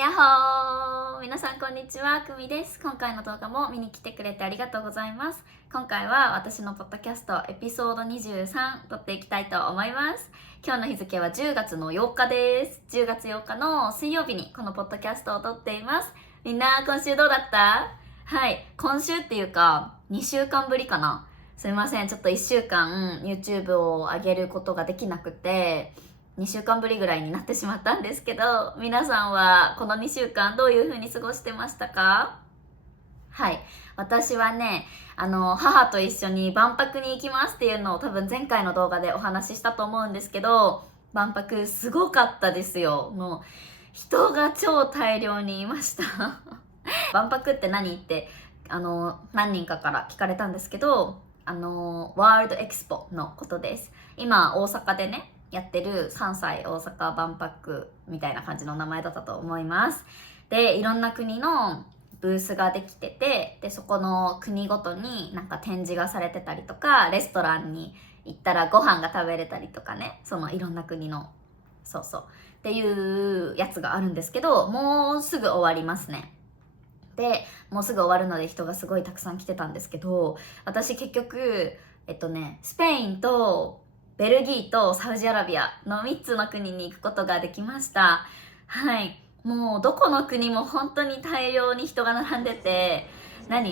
やっほー、皆さんこんにちは、くみです。今回の動画も見に来てくれてありがとうございます。今回は私のポッドキャストエピソード23撮っていきたいと思います。今日の日付は10月の8日です。10月8日の水曜日にこのポッドキャストを撮っています。みんな今週どうだった？はい、今週っていうか2週間ぶりかな。すいません、ちょっと1週間 YouTube を上げることができなくて2週間ぶりぐらいになってしまったんですけど、皆さんはこの2週間どういう風に過ごしてましたか？はい。私はね、母と一緒に万博に行きますっていうのを多分前回の動画でお話ししたと思うんですけど、万博すごかったですよ。もう、人が超大量にいました。万博って何って、何人かから聞かれたんですけど、ワールドエクスポのことです。今、大阪でね、やってる関西大阪万博みたいな感じの名前だったと思います。で、いろんな国のブースができてて、でそこの国ごとになんか展示がされてたりとか、レストランに行ったらご飯が食べれたりとかね、そのいろんな国のそうっていうやつがあるんですけど、もうすぐ終わりますね。でもうすぐ終わるので人がすごいたくさん来てたんですけど、私結局スペインとベルギーとサウジアラビアの3つの国に行くことができました。はい、もうどこの国も本当に大量に人が並んでて、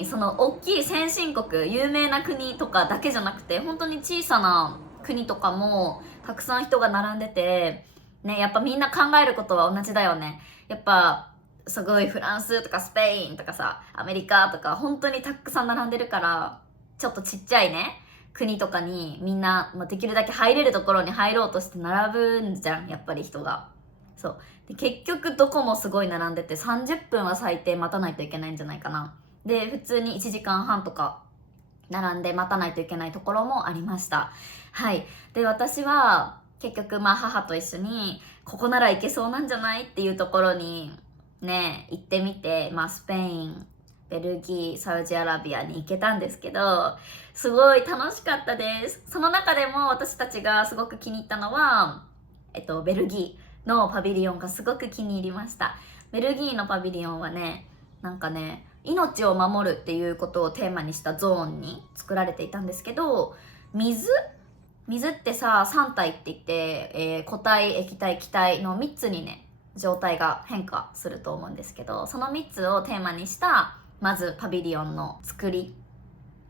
その大きい先進国有名な国とかだけじゃなくて、本当に小さな国とかもたくさん人が並んでてね、やっぱみんな考えることは同じだよね。やっぱすごいフランスとかスペインとかさ、アメリカとか本当にたくさん並んでるから、ちょっとちっちゃいね国とかにみんな、できるだけ入れるところに入ろうとして並ぶんじゃん、やっぱり人が。そうで結局どこもすごい並んでて、30分は最低待たないといけないんじゃないかな。で普通に1時間半とか並んで待たないといけないところもありました。はい。で私は結局母と一緒にここなら行けそうなんじゃないっていうところにね行ってみて、スペイン、ベルギー、サウジアラビアに行けたんですけど、すごい楽しかったです。その中でも私たちがすごく気に入ったのはベルギーのパビリオンがすごく気に入りました。ベルギーのパビリオンはね、命を守るっていうことをテーマにしたゾーンに作られていたんですけど、水ってさ、3体って言って、固体、液体、気体の3つにね状態が変化すると思うんですけど、その3つをテーマにしたまずパビリオンの作り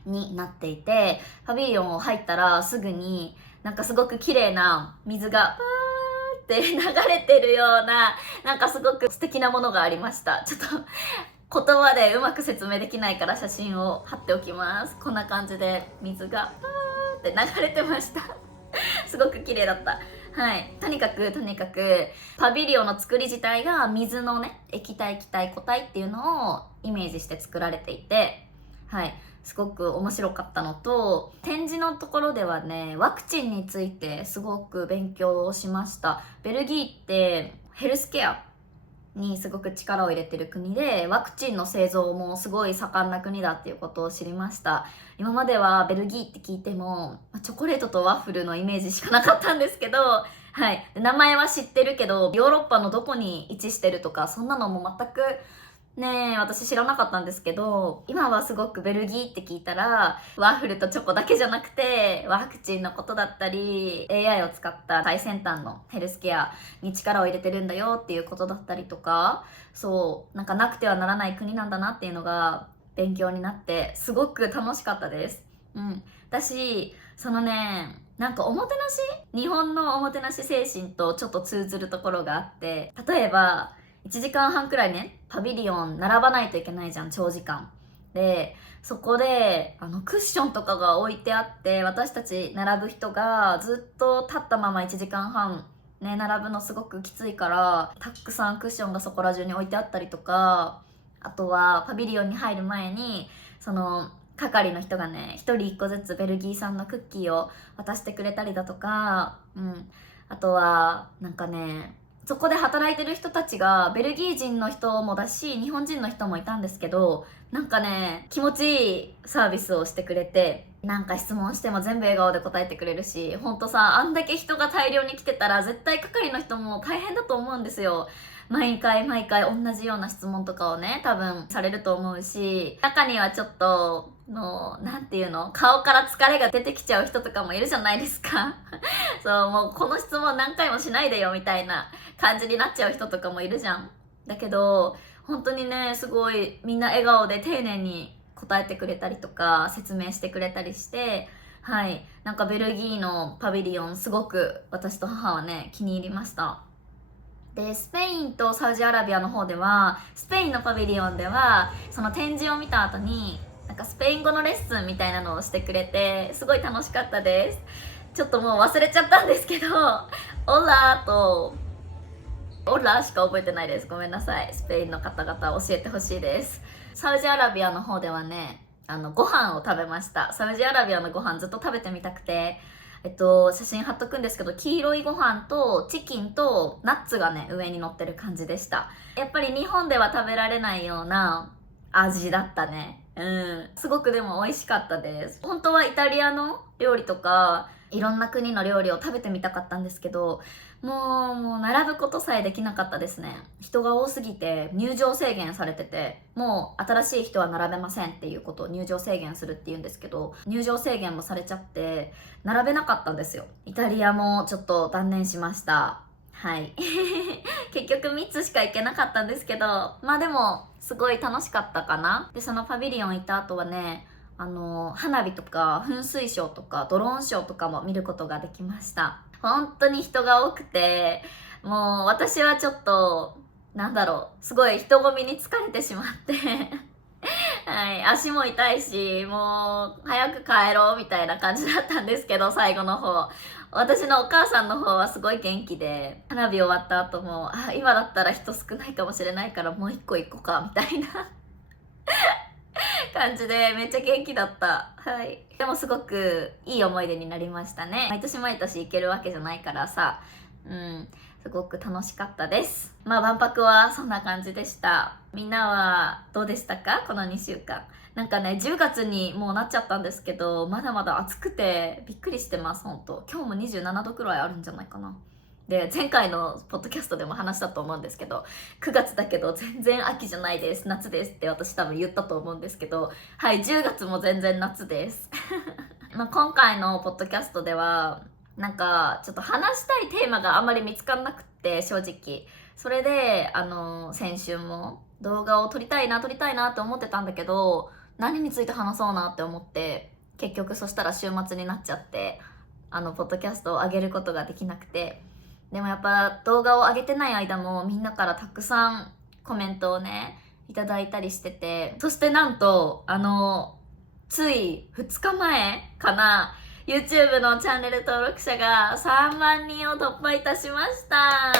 になっていて、パビリオンを入ったらすぐにすごく綺麗な水がパーって流れてるような、すごく素敵なものがありました。ちょっと言葉でうまく説明できないから写真を貼っておきます。こんな感じで水がパーって流れてました。すごく綺麗だった。はい、とにかくパビリオンの作り自体が水のね、液体、気体、固体っていうのをイメージして作られていて、はい、すごく面白かったのと、展示のところではね、ワクチンについてすごく勉強をしました。ベルギーってヘルスケアにすごく力を入れてる国で、ワクチンの製造もすごい盛んな国だっていうことを知りました。今まではベルギーって聞いてもチョコレートとワッフルのイメージしかなかったんですけど、はい、名前は知ってるけどヨーロッパのどこに位置してるとかそんなのも全くね私知らなかったんですけど、今はすごくベルギーって聞いたらワッフルとチョコだけじゃなくて、ワクチンのことだったり AI を使った最先端のヘルスケアに力を入れてるんだよっていうことだったりとか、そうなくてはならない国なんだなっていうのが勉強になってすごく楽しかったです。私そのね、おもてなし、日本のおもてなし精神とちょっと通ずるところがあって、例えば1時間半くらいねパビリオン並ばないといけないじゃん、長時間で。そこでクッションとかが置いてあって、私たち並ぶ人がずっと立ったまま1時間半ね並ぶのすごくきついから、たくさんクッションがそこら中に置いてあったりとか、あとはパビリオンに入る前にその係の人がね1人1個ずつベルギー産のクッキーを渡してくれたりだとか、あとはそこで働いてる人たちがベルギー人の人もだし日本人の人もいたんですけど、気持ちいいサービスをしてくれて、質問しても全部笑顔で答えてくれるし、ほんとさ、あんだけ人が大量に来てたら絶対係の人も大変だと思うんですよ。毎回同じような質問とかをね多分されると思うし、中にはちょっとなんていうの、顔から疲れが出てきちゃう人とかもいるじゃないですかそう、もうこの質問何回もしないでよみたいな感じになっちゃう人とかもいるじゃん。だけど本当にね、すごいみんな笑顔で丁寧に答えてくれたりとか説明してくれたりして、はい、なんかベルギーのパビリオンすごく私と母はね気に入りました。でスペインとサウジアラビアの方では、スペインのパビリオンではその展示を見た後になんかスペイン語のレッスンみたいなのをしてくれて、すごい楽しかったです。ちょっともう忘れちゃったんですけどオラとオラしか覚えてないです。ごめんなさい。スペインの方々教えてほしいです。サウジアラビアの方ではね、ご飯を食べました。サウジアラビアのご飯ずっと食べてみたくて、写真貼っとくんですけど、黄色いご飯とチキンとナッツがね上に乗ってる感じでした。やっぱり日本では食べられないような味だったね。すごくでも美味しかったです。本当はイタリアの料理とかいろんな国の料理を食べてみたかったんですけど、もう並ぶことさえできなかったですね。人が多すぎて入場制限されてて、もう新しい人は並べませんっていうことを入場制限するっていうんですけど、入場制限もされちゃって並べなかったんですよ。イタリアもちょっと断念しました。はい結局3つしか行けなかったんですけど、まあでもすごい楽しかったかな。でそのパビリオン行った後はね、花火とか噴水ショーとかドローンショーとかも見ることができました。本当に人が多くて、もう私はちょっとすごい人混みに疲れてしまってはい、足も痛いし、もう早く帰ろうみたいな感じだったんですけど、最後の方私のお母さんの方はすごい元気で、花火終わった後も今だったら人少ないかもしれないからもう一個行こうかみたいな感じでめっちゃ元気だった。はい。でもすごくいい思い出になりましたね。毎年行けるわけじゃないからさ、すごく楽しかったです。まあ万博はそんな感じでした。みんなはどうでしたか、この2週間。なんかね、10月にもうなっちゃったんですけど、まだまだ暑くてびっくりしてます。本当今日も27度くらいあるんじゃないかな。で前回のポッドキャストでも話したと思うんですけど、9月だけど全然秋じゃないです、夏ですって私多分言ったと思うんですけど、はい、10月も全然夏ですまあ今回のポッドキャストではなんかちょっと話したいテーマがあんまり見つからなくって、正直それで先週も動画を撮りたいなと思ってたんだけど、何について話そうなって思って、結局そしたら週末になっちゃって、ポッドキャストを上げることができなくて。でもやっぱ動画を上げてない間もみんなからたくさんコメントをねいただいたりしてて、そしてなんとつい2日前かな、 YouTube のチャンネル登録者が3万人を突破いたしました。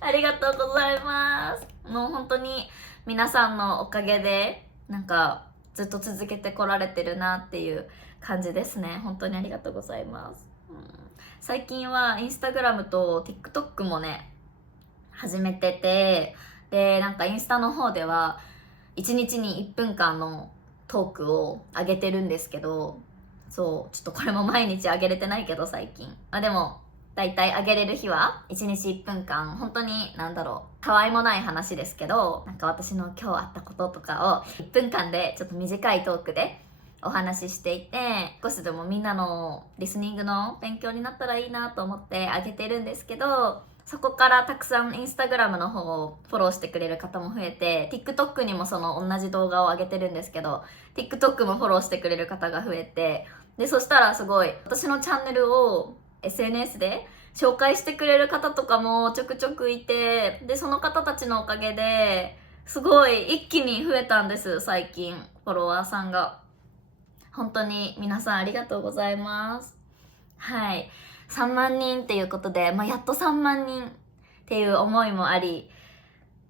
ありがとうございます。もう本当に皆さんのおかげでなんかずっと続けてこられてるなっていう感じですね。本当にありがとうございます。最近はインスタグラムと TikTok もね始めてて、でなんかインスタの方では1日に1分間のトークを上げてるんですけど、そうちょっとこれも毎日上げれてないけど最近、まあでもだいたい上げれる日は1日1分間、本当にたわいもない話ですけど、なんか私の今日あったこととかを1分間でちょっと短いトークでお話ししていて、少しでもみんなのリスニングの勉強になったらいいなと思ってあげてるんですけど、そこからたくさんインスタグラムの方をフォローしてくれる方も増えて、 TikTok にもその同じ動画を上げてるんですけど TikTok もフォローしてくれる方が増えて、でそしたらすごい私のチャンネルを SNS で紹介してくれる方とかもちょくちょくいて、でその方たちのおかげですごい一気に増えたんです。最近フォロワーさんが本当に皆さんありがとうございます。はい、3万人っていうことで、やっと3万人っていう思いもあり、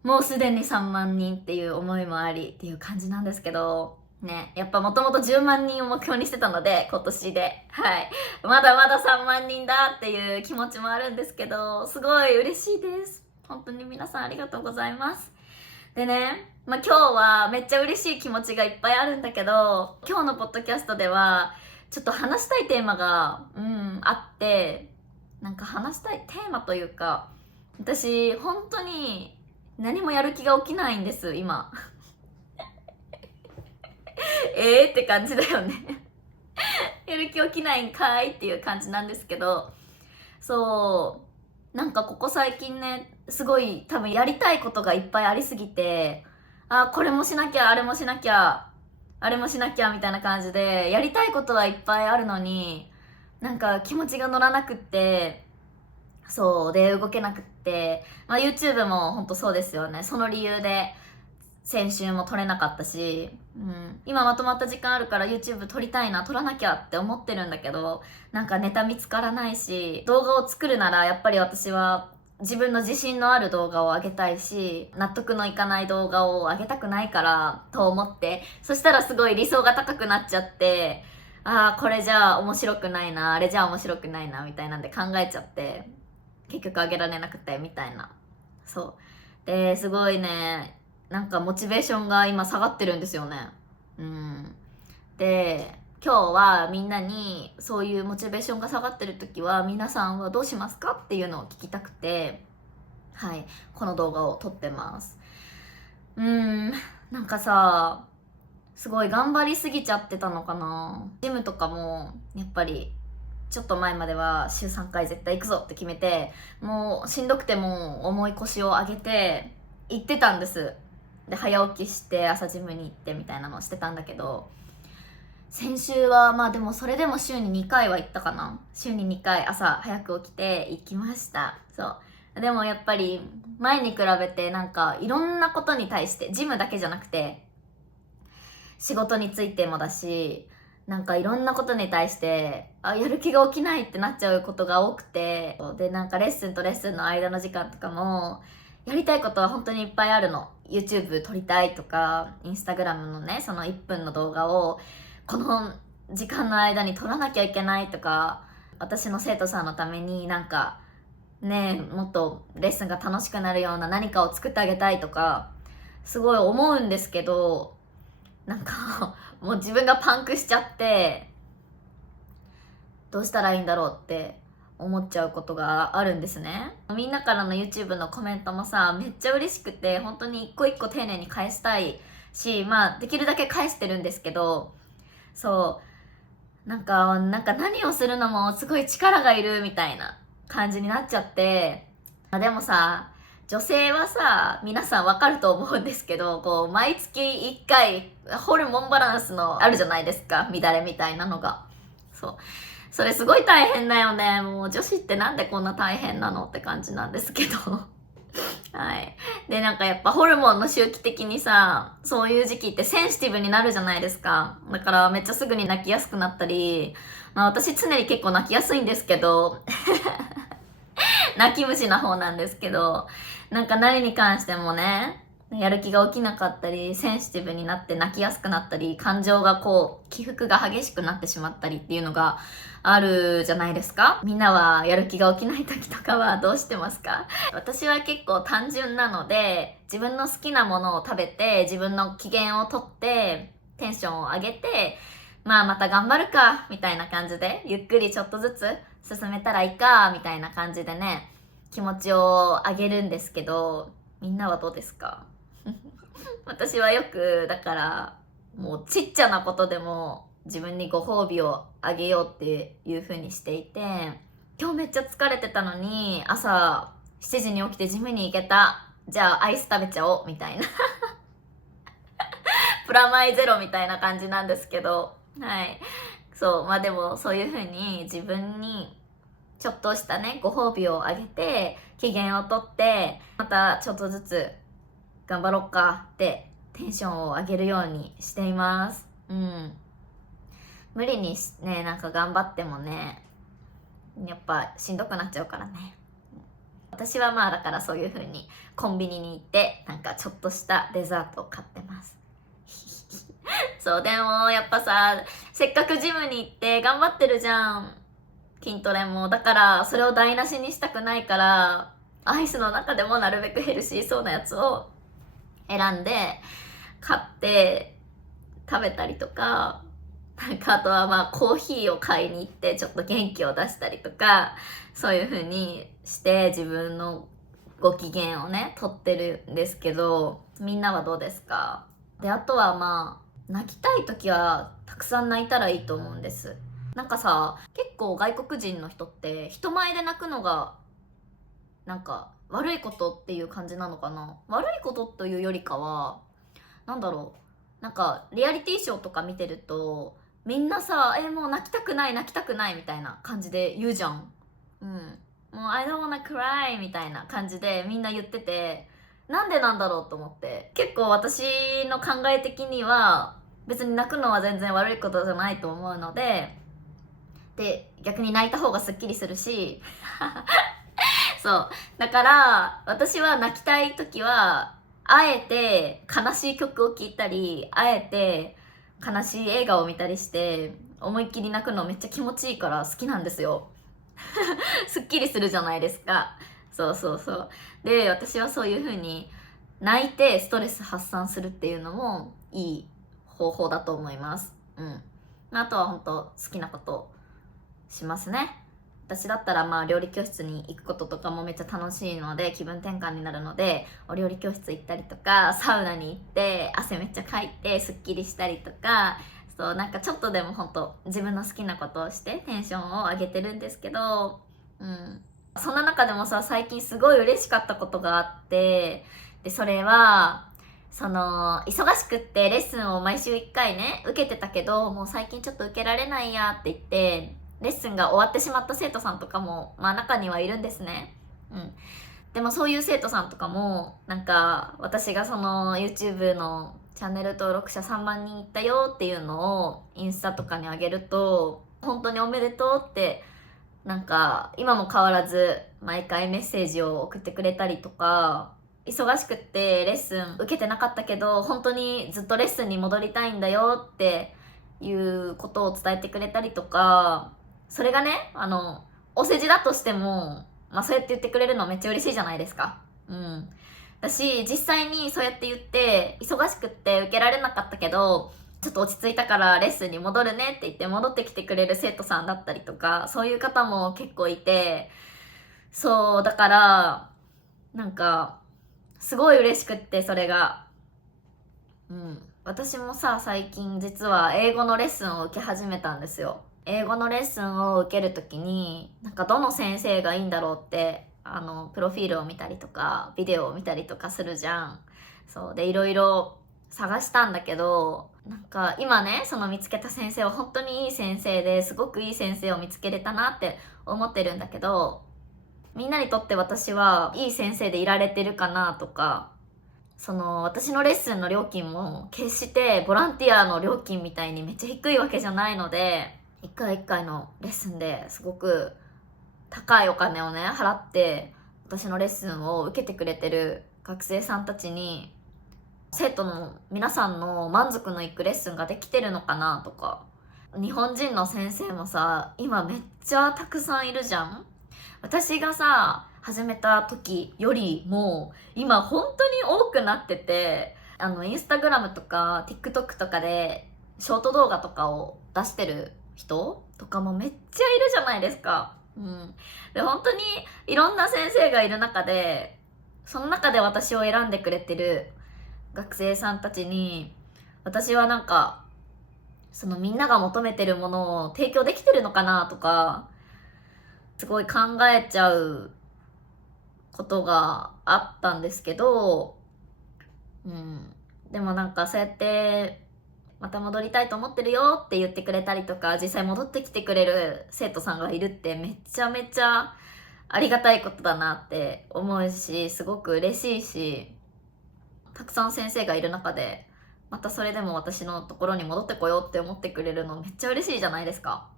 もうすでに3万人っていう思いもありっていう感じなんですけどね、やっぱもともと10万人を目標にしてたので今年で、はい、まだまだ3万人だっていう気持ちもあるんですけど、すごい嬉しいです。本当に皆さんありがとうございます。でね、今日はめっちゃ嬉しい気持ちがいっぱいあるんだけど、今日のポッドキャストではちょっと話したいテーマがあって、なんか話したいテーマというか私本当に何もやる気が起きないんです今って感じだよねやる気起きないんかいっていう感じなんですけど、そうなんかここ最近ね、すごい多分やりたいことがいっぱいありすぎて、これもしなきゃ、あれもしなきゃ、あれもしなきゃみたいな感じで、やりたいことはいっぱいあるのに、なんか気持ちが乗らなくって、そうで動けなくって、YouTube も本当そうですよね。その理由で先週も撮れなかったし、今まとまった時間あるから YouTube 撮りたいな、撮らなきゃって思ってるんだけど、なんかネタ見つからないし、動画を作るならやっぱり私は自分の自信のある動画を上げたいし、納得のいかない動画を上げたくないからと思って、そしたらすごい理想が高くなっちゃって、これじゃあ面白くないな、あれじゃあ面白くないなみたいなんで考えちゃって、結局上げられなくてみたいな。そうですごいね、なんかモチベーションが今下がってるんですよね。で今日はみんなにそういうモチベーションが下がってる時は皆さんはどうしますかっていうのを聞きたくて、はい、この動画を撮ってます。なんかさ、すごい頑張りすぎちゃってたのかな。ジムとかもやっぱりちょっと前までは週3回絶対行くぞって決めて、もうしんどくても重い腰を上げて行ってたんです。で早起きして朝ジムに行ってみたいなのをしてたんだけど、先週はでもそれでも週に2回は行ったかな。週に2回朝早く起きて行きました。そうでもやっぱり前に比べてなんかいろんなことに対して、ジムだけじゃなくて仕事についてもだし、なんかいろんなことに対してやる気が起きないってなっちゃうことが多くて、でなんかレッスンとレッスンの間の時間とかもやりたいことは本当にいっぱいあるの。 YouTube 撮りたいとか、 Instagram のねその1分の動画をこの時間の間に撮らなきゃいけないとか、私の生徒さんのためになんかねもっとレッスンが楽しくなるような何かを作ってあげたいとかすごい思うんですけど、なんかもう自分がパンクしちゃってどうしたらいいんだろうって思っちゃうことがあるんですね。みんなからの YouTube のコメントもさ、めっちゃ嬉しくて、本当に一個一個丁寧に返したいし、できるだけ返してるんですけど、なんか何をするのもすごい力がいるみたいな感じになっちゃって、でもさ、女性はさ、皆さんわかると思うんですけど、こう毎月1回ホルモンバランスのあるじゃないですか、乱れみたいなのが。それすごい大変だよね。もう女子ってなんでこんな大変なのって感じなんですけどはい。でなんかやっぱホルモンの周期的にさ、そういう時期ってセンシティブになるじゃないですか。だからめっちゃすぐに泣きやすくなったり、私常に結構泣きやすいんですけど泣き虫な方なんですけど、なんか何に関してもね、やる気が起きなかったり、センシティブになって泣きやすくなったり、感情が起伏が激しくなってしまったりっていうのがあるじゃないですか。みんなはやる気が起きない時とかはどうしてますか？私は結構単純なので、自分の好きなものを食べて、自分の機嫌をとって、テンションを上げて、また頑張るか、みたいな感じで、ゆっくりちょっとずつ進めたらいいか、みたいな感じでね、気持ちを上げるんですけど、みんなはどうですか？私はよくだからもうちっちゃなことでも自分にご褒美をあげようっていう風にしていて、今日めっちゃ疲れてたのに朝7時に起きてジムに行けた、じゃあアイス食べちゃおうみたいなプラマイゼロみたいな感じなんですけど、はいでもそういう風に自分にちょっとしたねご褒美をあげて機嫌をとって、またちょっとずつ頑張ろっかってテンションを上げるようにしています。無理にねなんか頑張ってもねやっぱしんどくなっちゃうからね。私はだからそういう風にコンビニに行ってなんかちょっとしたデザートを買ってますでもやっぱさ、せっかくジムに行って頑張ってるじゃん、筋トレも。だからそれを台無しにしたくないから、アイスの中でもなるべくヘルシーそうなやつを選んで買って食べたりとか、なんかあとはコーヒーを買いに行ってちょっと元気を出したりとか、そういう風にして自分のご機嫌をねとってるんですけど、みんなはどうですか？で、あとは泣きたい時はたくさん泣いたらいいと思うんです。なんかさ、結構外国人の人って人前で泣くのがなんか悪いことっていう感じなのかな。悪いことというよりかは、なんだろう、なんかリアリティショーとか見てるとみんなさ、もう泣きたくない泣きたくないみたいな感じで言うじゃん。うん、もう I don't wanna cry みたいな感じでみんな言ってて、なんでなんだろうと思って。結構私の考え的には別に泣くのは全然悪いことじゃないと思うので、逆に泣いた方がすっきりするしそうだから私は泣きたい時はあえて悲しい曲を聴いたり、あえて悲しい映画を見たりして思いっきり泣くのめっちゃ気持ちいいから好きなんですよすっきりするじゃないですか。そうそうそう。で、私はそういう風に泣いてストレス発散するっていうのもいい方法だと思います。うん。あとは本当好きなことしますね。私だったら料理教室に行くこととかもめっちゃ楽しいので、気分転換になるので、お料理教室行ったりとか、サウナに行って汗めっちゃかいてすっきりしたりとか、そうなんかちょっとでも本当自分の好きなことをしてテンションを上げてるんですけど、そんな中でもさ、最近すごい嬉しかったことがあって、でそれは忙しくってレッスンを毎週1回ね受けてたけど、もう最近ちょっと受けられないやって言ってレッスンが終わってしまった生徒さんとかも中にはいるんですね。でもそういう生徒さんとかもなんか私がYouTube のチャンネル登録者3万人いったよっていうのをインスタとかにあげると、本当におめでとうってなんか今も変わらず毎回メッセージを送ってくれたりとか、忙しくってレッスン受けてなかったけど本当にずっとレッスンに戻りたいんだよっていうことを伝えてくれたりとか、それがねお世辞だとしてもそうやって言ってくれるのめっちゃ嬉しいじゃないですか。だし実際にそうやって言って忙しくって受けられなかったけどちょっと落ち着いたからレッスンに戻るねって言って戻ってきてくれる生徒さんだったりとか、そういう方も結構いて、そうだからなんかすごい嬉しくって、それが私もさ最近実は英語のレッスンを受け始めたんですよ。英語のレッスンを受けるときになんかどの先生がいいんだろうってプロフィールを見たりとかビデオを見たりとかするじゃん。そうでいろいろ探したんだけど、なんか今ね見つけた先生は本当にいい先生ですごくいい先生を見つけれたなって思ってるんだけど、みんなにとって私はいい先生でいられてるかなとか、私のレッスンの料金も決してボランティアの料金みたいにめっちゃ低いわけじゃないので、一回一回のレッスンですごく高いお金をね払って私のレッスンを受けてくれてる学生さんたちに、生徒の皆さんの満足のいくレッスンができてるのかなとか、日本人の先生もさ今めっちゃたくさんいるじゃん。私がさ始めた時よりも今本当に多くなってて、インスタグラムとか TikTok とかでショート動画とかを出してる人とかもめっちゃいるじゃないですか。で本当にいろんな先生がいる中で、その中で私を選んでくれてる学生さんたちに私はなんかみんなが求めてるものを提供できてるのかなとかすごい考えちゃうことがあったんですけど、でもなんかそうやってまた戻りたいと思ってるよって言ってくれたりとか、実際戻ってきてくれる生徒さんがいるってめちゃめちゃありがたいことだなって思うし、すごく嬉しいし、たくさん先生がいる中でまたそれでも私のところに戻ってこようって思ってくれるのめっちゃ嬉しいじゃないですか。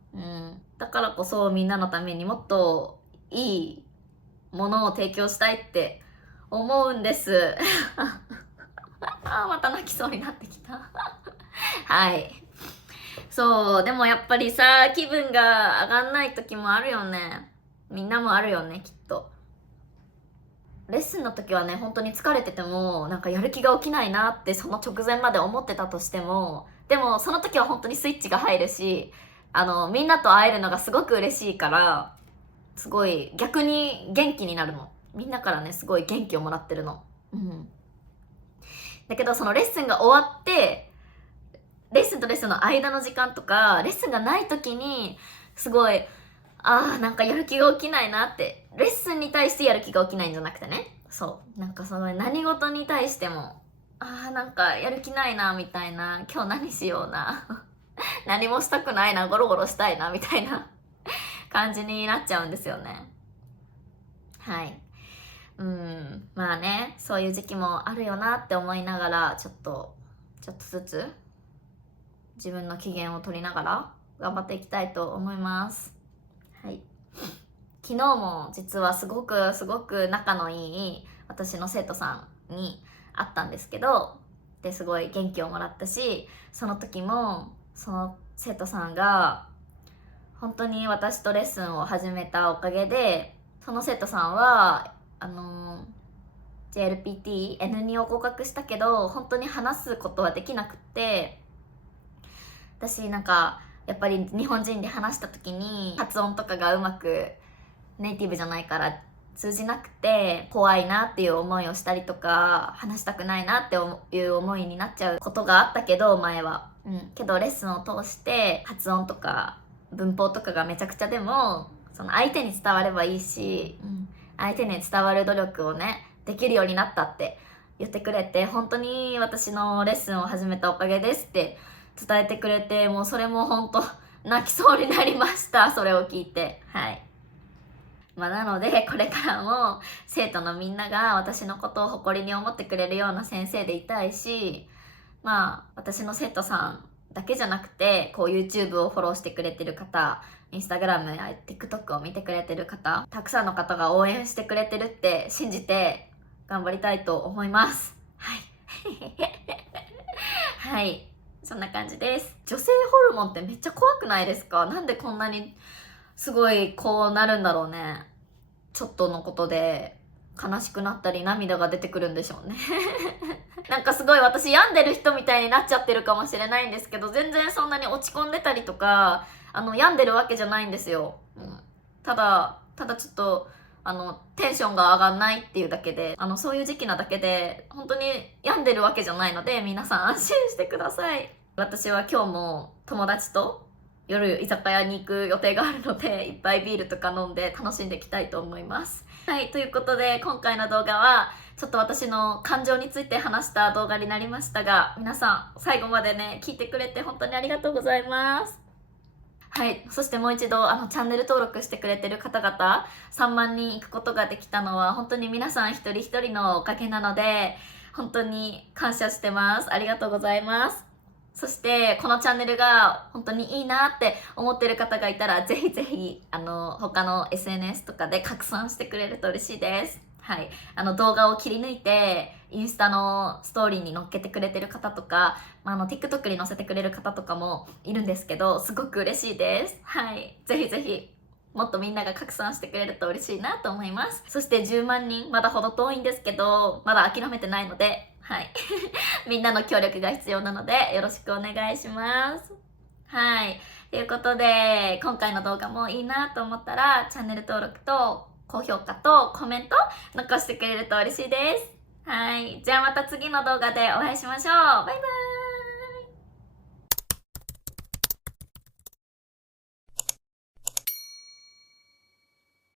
だからこそみんなのためにもっといいものを提供したいって思うんですまた泣きそうになってきたはい。そうでもやっぱりさ気分が上がんない時もあるよね。みんなもあるよねきっと。レッスンの時はね本当に疲れててもなんかやる気が起きないなってその直前まで思ってたとしても、でもその時は本当にスイッチが入るし、みんなと会えるのがすごく嬉しいから、すごい逆に元気になるの。みんなからねすごい元気をもらってるの。だけどそのレッスンが終わってレッスンとレッスンの間の時間とかレッスンがない時にすごいなんかやる気が起きないなって、レッスンに対してやる気が起きないんじゃなくてね、そうなんかその何事に対してもなんかやる気ないなみたいな、今日何しような何もしたくないな、ゴロゴロしたいなみたいな感じになっちゃうんですよね。はい。まあね、そういう時期もあるよなって思いながらちょっとずつ自分の機嫌を取りながら頑張っていきたいと思います。はい。昨日も実はすごく仲のいい私の生徒さんに会ったんですけど、ですごい元気をもらったし、その時もその生徒さんが本当に私とレッスンを始めたおかげで、その生徒さんはJLPT N2 を合格したけど本当に話すことはできなくって、私なんかやっぱり日本人で話した時に発音とかがうまくネイティブじゃないから通じなくて怖いなっていう思いをしたりとか、話したくないなっていう思いになっちゃうことがあったけど前は、けどレッスンを通して発音とか文法とかがめちゃくちゃでもその相手に伝わればいいし、相手に伝わる努力をねできるようになったって言ってくれて、本当に私のレッスンを始めたおかげですって伝えてくれて、もうそれも本当泣きそうになりました、それを聞いて。はい。なのでこれからも生徒のみんなが私のことを誇りに思ってくれるような先生でいたいし、私の生徒さんだけじゃなくてこう YouTube をフォローしてくれてる方、Instagram や TikTok を見てくれてる方、たくさんの方が応援してくれてるって信じて頑張りたいと思います。はいはい、そんな感じです。女性ホルモンってめっちゃ怖くないですか？なんでこんなにすごいこうなるんだろうね。ちょっとのことで悲しくなったり涙が出てくるんでしょうねなんかすごい私病んでる人みたいになっちゃってるかもしれないんですけど、全然そんなに落ち込んでたりとか病んでるわけじゃないんですよ。ただちょっとテンションが上がんないっていうだけで、そういう時期なだけで本当に病んでるわけじゃないので、皆さん安心してください。私は今日も友達と夜居酒屋に行く予定があるので、いっぱいビールとか飲んで楽しんでいきたいと思います。はい、ということで今回の動画はちょっと私の感情について話した動画になりましたが、皆さん最後までね聞いてくれて本当にありがとうございます。はい、そしてもう一度チャンネル登録してくれてる方々3万人いくことができたのは本当に皆さん一人一人のおかげなので、本当に感謝してます。ありがとうございます。そしてこのチャンネルが本当にいいなって思ってる方がいたら、ぜひぜひ他の SNS とかで拡散してくれると嬉しいです。はい、動画を切り抜いてインスタのストーリーに載っけてくれてる方とか、TikTok に載せてくれる方とかもいるんですけど、すごく嬉しいです。はい、ぜひぜひもっとみんなが拡散してくれると嬉しいなと思います。そして10万人まだほど遠いんですけど、まだ諦めてないので、はいみんなの協力が必要なのでよろしくお願いします。はい、ということで今回の動画もいいなと思ったらチャンネル登録と高評価とコメント残してくれると嬉しいです。はい、じゃあまた次の動画でお会いしましょう。バイバーイ。